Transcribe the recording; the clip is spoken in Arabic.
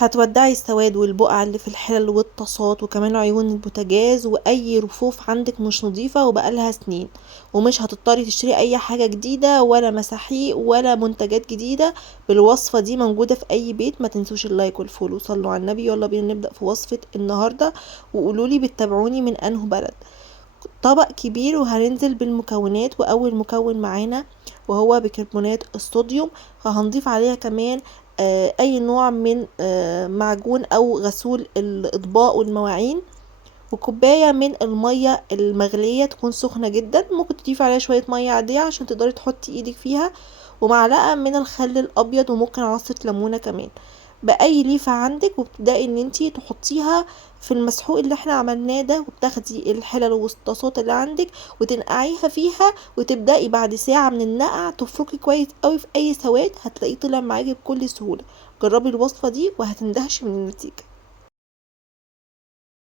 هتودعي السواد والبقع اللي في الحلل والطاسات وكمان عيون البوتاجاز واي رفوف عندك مش نظيفة وبقالها سنين، ومش هتضطري تشتري اي حاجة جديدة ولا مساحيق ولا منتجات جديدة. بالوصفة دي موجودة في اي بيت. ما تنسوش اللايك والفولو، صلوا على النبي. يلا بينا نبدأ في وصفة النهاردة، وقولولي بتتابعوني من انه بلد. طبق كبير وهننزل بالمكونات، واول مكون معانا وهو بيكربونات الصوديوم. هنضيف عليها كمان اي نوع من معجون او غسول الاطباق والمواعين، وكوباية من المية المغلية تكون سخنة جدا، ممكن تضيفي عليها شوية مية عادية عشان تقدري تحطي ايدك فيها، ومعلقة من الخل الابيض، وممكن عصرة ليمونة كمان باي ليفة عندك. وبتبدأي ان انتي تحطيها في المسحوق اللي احنا عملناه ده، وبتاخدي الحلل والطاسات اللي عندك وتنقعيها فيها، وتبدأي بعد ساعة من النقع تفركي كويس قوي في اي سواد، هتلاقيه طلع معاكي بكل سهولة. جربي الوصفة دي وهتندهشي من النتيجة.